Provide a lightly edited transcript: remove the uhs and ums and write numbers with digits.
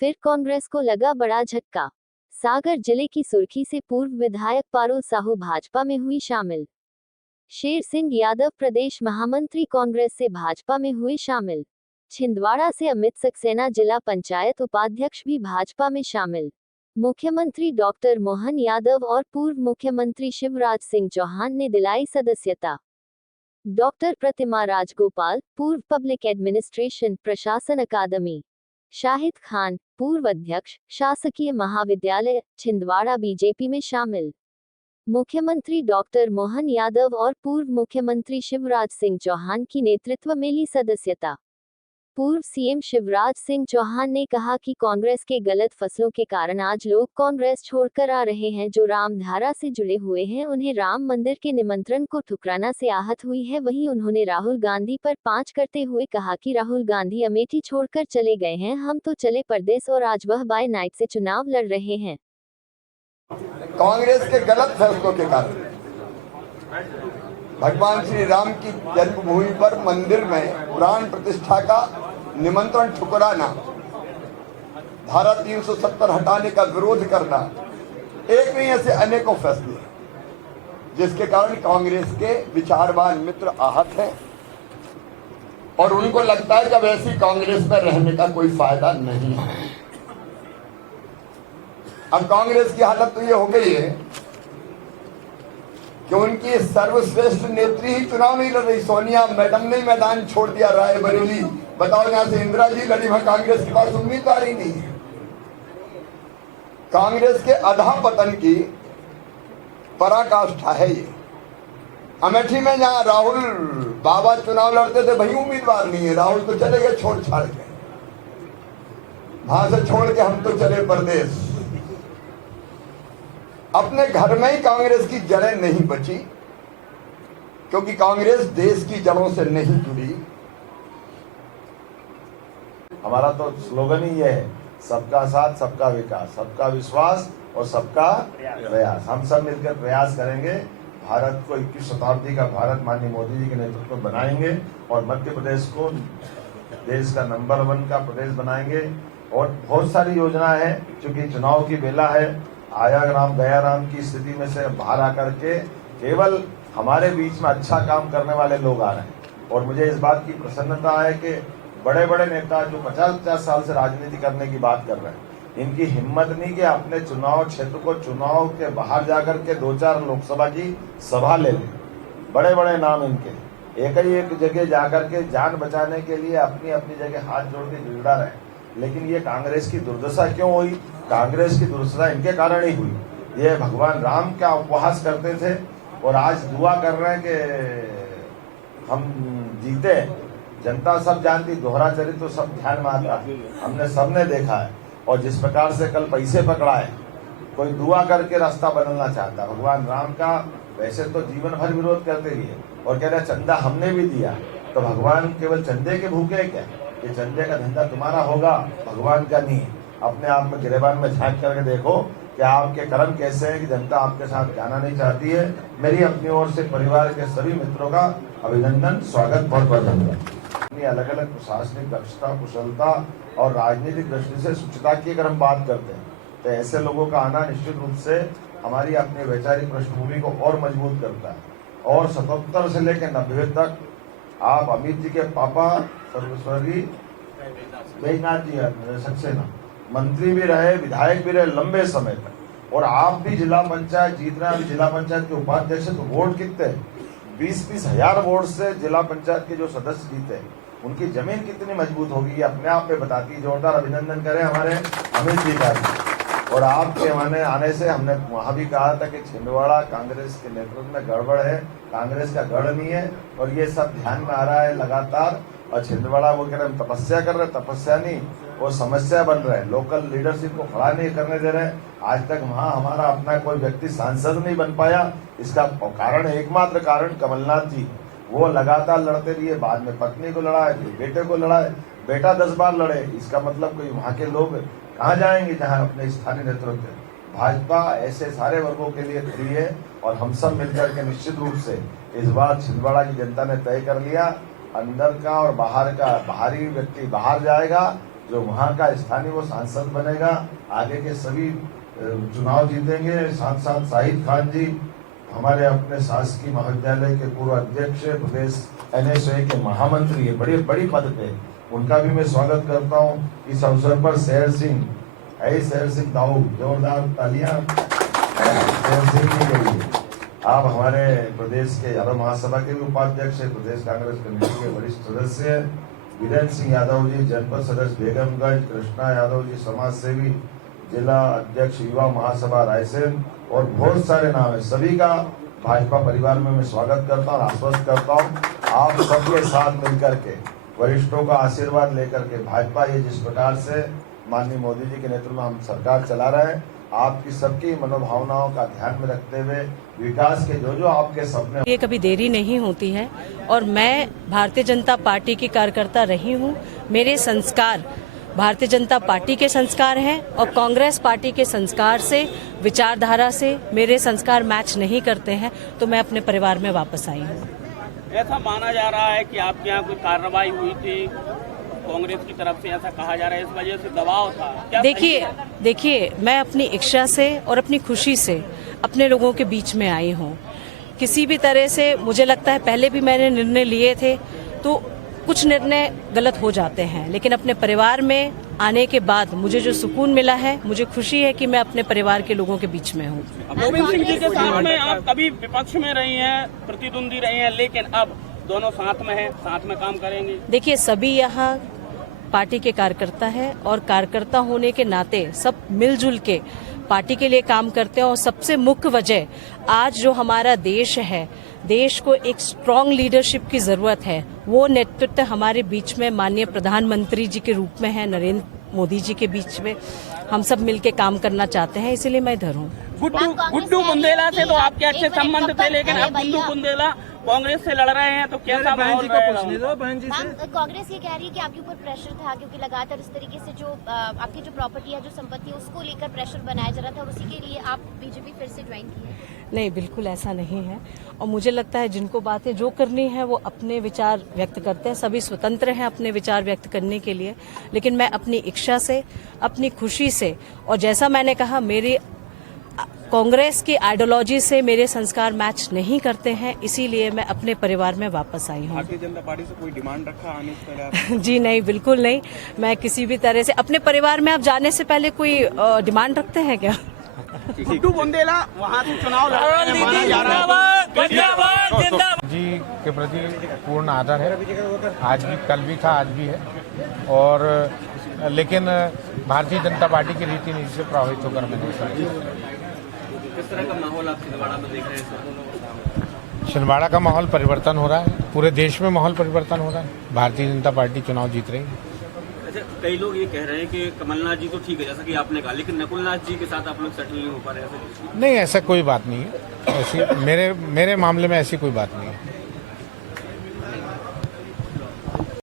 फिर कांग्रेस को लगा बड़ा झटका। सागर जिले की सुर्खी से पूर्व विधायक पारुल साहू भाजपा में हुई शामिल। शेर सिंह यादव प्रदेश महामंत्री कांग्रेस से भाजपा में हुए शामिल। छिंदवाड़ा से अमित सक्सेना जिला पंचायत उपाध्यक्ष भी भाजपा में शामिल। मुख्यमंत्री डॉक्टर मोहन यादव और पूर्व मुख्यमंत्री शिवराज सिंह चौहान ने दिलाई सदस्यता। डॉक्टर प्रतिमा राजगोपाल, पूर्व पब्लिक एडमिनिस्ट्रेशन प्रशासन अकादमी। शाहिद खान, पूर्व अध्यक्ष, शासकीय महाविद्यालय छिंदवाड़ा बीजेपी में शामिल। मुख्यमंत्री डॉक्टर मोहन यादव और पूर्व मुख्यमंत्री शिवराज सिंह चौहान की नेतृत्व में ली सदस्यता। पूर्व सीएम शिवराज सिंह चौहान ने कहा कि कांग्रेस के गलत फैसलों के कारण आज लोग कांग्रेस छोड़कर आ रहे हैं। जो रामधारा से जुड़े हुए हैं उन्हें राम मंदिर के निमंत्रण को ठुकराना से आहत हुई है। वहीं उन्होंने राहुल गांधी पर पांच करते हुए कहा कि राहुल गांधी अमेठी छोड़कर चले गए हैं, हम तो चले परदेश और आज वह बाय नाइट से चुनाव लड़ रहे हैं। कांग्रेस के गलत फैसलों के कारण भगवान श्री राम की जन्मभूमि पर मंदिर में प्राण प्रतिष्ठा का निमंत्रण ठुकराना, धारा 370 हटाने का विरोध करना, एक नहीं ऐसे अनेकों फैसले जिसके कारण कांग्रेस के विचारवान मित्र आहत हैं और उनको लगता है कि अब ऐसी कांग्रेस में रहने का कोई फायदा नहीं है। अब कांग्रेस की हालत तो ये हो गई है कि उनकी सर्वश्रेष्ठ नेत्री ही चुनाव नहीं लड़ रही। सोनिया मैडम ने मैदान छोड़ दिया रायबरेली। बताओ, यहां से इंदिरा जी लड़ी, वहां कांग्रेस के पास उम्मीदवार ही नहीं है। कांग्रेस के अधःपतन की पराकाष्ठा है ये। अमेठी में जहां राहुल बाबा चुनाव लड़ते थे वही उम्मीदवार नहीं है। राहुल तो चले गए छोड़ छाड़ के, वहां से छोड़ के हम तो चले परदेश। अपने घर में ही कांग्रेस की जड़ें नहीं बची, क्योंकि कांग्रेस देश की जड़ों से नहीं जुड़ी। हमारा तो स्लोगन ही ये है, सबका साथ, सबका विकास, सबका विश्वास और सबका प्रयास। हम सब मिलकर प्रयास करेंगे, भारत को 21वीं शताब्दी का भारत माननीय मोदी जी के नेतृत्व में बनाएंगे और मध्य प्रदेश को देश का नंबर 1 का प्रदेश बनाएंगे। और बहुत सारी योजनाएं हैं, क्योंकि चुनाव की बेला है। आया राम गया राम की स्थिति में से बाहर आकर के केवल हमारे बीच में अच्छा काम करने वाले लोग आ रहे हैं। और मुझे इस बात की प्रसन्नता है कि बड़े बड़े नेता जो 50-50 साल से राजनीति करने की बात कर रहे हैं, इनकी हिम्मत नहीं कि अपने चुनाव क्षेत्र को चुनाव के बाहर जाकर के 2-4 लोकसभा की सभा ले लें। बड़े बड़े नाम इनके एक ही एक जगह जाकर के जान बचाने के लिए अपनी अपनी जगह हाथ जोड़ के जुड़ा रहे। लेकिन ये कांग्रेस की दुर्दशा क्यों हुई? कांग्रेस की दुर्दशा इनके कारण ही हुई। ये भगवान राम का उपहास करते थे और आज दुआ कर रहे हैं कि हम जीते। जनता सब जानती, दोहरा चरित्र तो सब ध्यान में आता, हमने सबने देखा है। और जिस प्रकार से कल पैसे पकड़ाए, कोई दुआ करके रास्ता बदलना चाहता। भगवान राम का वैसे तो जीवन भर विरोध करते रहिए और कह रहे चंदा हमने भी दिया, तो भगवान केवल चंदे के भूखे क्या? ये चंदे का धंधा तुम्हारा होगा, भगवान का नहीं। अपने आप में गिरेबान में झांक करके देखो कि आपके कर्म कैसे हैं कि जनता आपके साथ जाना नहीं चाहती है। मेरी अपनी ओर से परिवार के सभी मित्रों का अभिनंदन, स्वागत, बहुत बहुत धन्यवाद। अपनी अलग अलग प्रशासनिक दक्षता, कुशलता और राजनीतिक दृष्टि से स्वच्छता की अगर हम बात करते हैं तो ऐसे लोगों का आना निश्चित रूप से हमारी अपनी वैचारिक पृष्ठभूमि को और मजबूत करता है। और 77 से लेकर 90 तक आप अमित जी के पापा सर्वस्वर्गीय बैजनाथ जी सक्सेना मंत्री भी रहे, विधायक भी रहे लंबे समय तक। और आप भी जिला पंचायत जीत रहे हैं, जिला पंचायत के उपाध्यक्ष। तो वोट कितने? 20-20 हजार वोट से जिला पंचायत के जो सदस्य जीते, उनकी जमीन कितनी मजबूत होगी ये अपने आप में बताती है। जोरदार अभिनंदन करें हमारे अमित जी का। और आपके आने से हमने वहां भी कहा था कि छिंदवाड़ा कांग्रेस के नेतृत्व में गड़बड़ है, कांग्रेस का गढ़ नहीं है। और ये सब ध्यान में आ रहा है लगातार। और छिंदवाड़ा वो कह रहे हैं तपस्या कर रहे, तपस्या नहीं वो समस्या बन रहा है। लोकल लीडरशिप को खड़ा नहीं करने दे रहे। आज तक वहां हमारा अपना कोई व्यक्ति सांसद नहीं बन पाया। इसका कारण, एकमात्र कारण कमलनाथ जी, वो लगातार लड़ते रहिए। बाद में पत्नी को लड़ाए, फिर बेटे को लड़ाए, बेटा 10 बार लड़े। इसका मतलब कोई वहां के लोग कहाँ जाएंगे जहाँ अपने स्थानीय नेतृत्व। भाजपा ऐसे सारे वर्गों के लिए खड़ी है और हम सब मिलकर के निश्चित रूप से इस बार छिंदवाड़ा की जनता ने तय कर लिया, अंदर का और बाहर का, बाहरी व्यक्ति बाहर जाएगा जो वहाँ का स्थानीय वो सांसद बनेगा, आगे के सभी चुनाव जीतेंगे। साथ साथ शाहिद खान जी हमारे अपने शासकीय महाविद्यालय के पूर्व अध्यक्ष, प्रदेश NSA के महामंत्री है, बड़ी पद पे, उनका भी मैं स्वागत करता हूँ। इस अवसर पर शहर सिंह दाऊ, जोरदार तालियां शहर सिंह की के लिए। आप हमारे प्रदेश के यादव महासभा के भी उपाध्यक्ष है, प्रदेश कांग्रेस कमेटी के वरिष्ठ सदस्य है। वीरेंद्र सिंह यादव जी जनपद सदस्य बेगमगंज, कृष्णा यादव जी समाज सेवी, जिला अध्यक्ष युवा महासभा रायसेन, और बहुत सारे नाम है। सभी का भाजपा परिवार में मैं स्वागत करता हूँ, आश्वस्त करता हूँ। आप सबके साथ मिलकर के, वरिष्ठों का आशीर्वाद लेकर के, भाजपा ये जिस प्रकार से माननीय मोदी जी के नेतृत्व में हम सरकार चला रहे हैं, आपकी सबकी मनोभावनाओं का ध्यान में रखते हुए विकास के जो आपके सपने, ये कभी देरी नहीं होती है। और मैं भारतीय जनता पार्टी की कार्यकर्ता रही हूँ। मेरे संस्कार भारतीय जनता पार्टी के संस्कार हैं और कांग्रेस पार्टी के संस्कार से, विचारधारा से मेरे संस्कार मैच नहीं करते हैं, तो मैं अपने परिवार में वापस आई हूँ। ऐसा माना जा रहा है कि आपके यहाँ कोई कार्रवाई हुई थी कांग्रेस की तरफ से, ऐसा कहा जा रहा है, इस वजह से दबाव था क्या? देखिए मैं अपनी इच्छा से और अपनी खुशी से अपने लोगों के बीच में आई हूँ। किसी भी तरह से मुझे लगता है पहले भी मैंने निर्णय लिए थे, तो कुछ निर्णय गलत हो जाते हैं, लेकिन अपने परिवार में आने के बाद मुझे जो सुकून मिला है, मुझे खुशी है कि मैं अपने परिवार के लोगों के बीच में हूँ। गोविंद सिंह जी के साथ में आप कभी विपक्ष में रही हैं, प्रतिद्वंदी रही हैं, लेकिन अब दोनों साथ में हैं, साथ में काम करेंगे। देखिए सभी यहाँ पार्टी के कार्यकर्ता है और कार्यकर्ता होने के नाते सब मिलजुल के पार्टी के लिए काम करते हैं। और सबसे मुख्य वजह आज जो हमारा देश है, देश को एक स्ट्रांग लीडरशिप की जरूरत है। वो नेतृत्व हमारे बीच में माननीय प्रधानमंत्री जी के रूप में है, नरेंद्र मोदी जी के बीच में हम सब मिलके काम करना चाहते हैं, इसीलिए मैं इधर हूँ। गुड्डू बुंदेला से तो आपके अच्छे संबंध थे, लेकिन अब गुड्डू बुंदेला कांग्रेस से लड़ रहे हैं, तो कैसा माहौल रहेगा? कांग्रेस ये कह रही है कि आपके ऊपर प्रेशर था, क्योंकि लगातार इस तरीके से जो आपकी जो प्रॉपर्टी है, जो संपत्ति है, उसको लेकर प्रेशर बनाया जा रहा था और उसी के लिए आप बीजेपी फिर से ज्वाइन की है। नहीं, बिल्कुल ऐसा नहीं है। और मुझे लगता है जिनको बातें जो करनी है वो अपने विचार व्यक्त करते हैं, सभी स्वतंत्र हैं अपने विचार व्यक्त करने के लिए, लेकिन मैं अपनी इच्छा से, अपनी खुशी से, और जैसा मैंने कहा मेरी कांग्रेस की आइडियोलॉजी से मेरे संस्कार मैच नहीं करते हैं, इसीलिए मैं अपने परिवार में वापस आई हूँ। भारतीय जनता पार्टी से कोई डिमांड रखा आने से पहले? जी नहीं, बिल्कुल नहीं। मैं किसी भी तरह से अपने परिवार में आप जाने से पहले कोई डिमांड रखते हैं क्या? गुड्डू बुंदेला वहाँ से चुनाव लड़ रहे हैं, माना जा रहा है। जी के प्रति पूर्ण आदर है, आज भी, कल भी था, आज भी है। और लेकिन भारतीय जनता पार्टी की रीति नीति से प्रभावित होकर मैंने किस तरह का माहौल आप छिंदवाड़ा में देख रहे हैं? छिंदवाड़ा का माहौल परिवर्तन हो रहा है, पूरे देश में माहौल परिवर्तन हो रहा है। भारतीय जनता पार्टी चुनाव जीत रही है। अच्छा, कई लोग ये कह रहे हैं कि कमलनाथ जी तो ठीक है, जैसा कि आपने कहा, लेकिन नकुलनाथ जी के साथ आप लोग सेटल नहीं हो पा रहे हैं। नहीं, ऐसा कोई बात नहीं है। ऐसी मेरे मामले में ऐसी कोई बात नहीं है।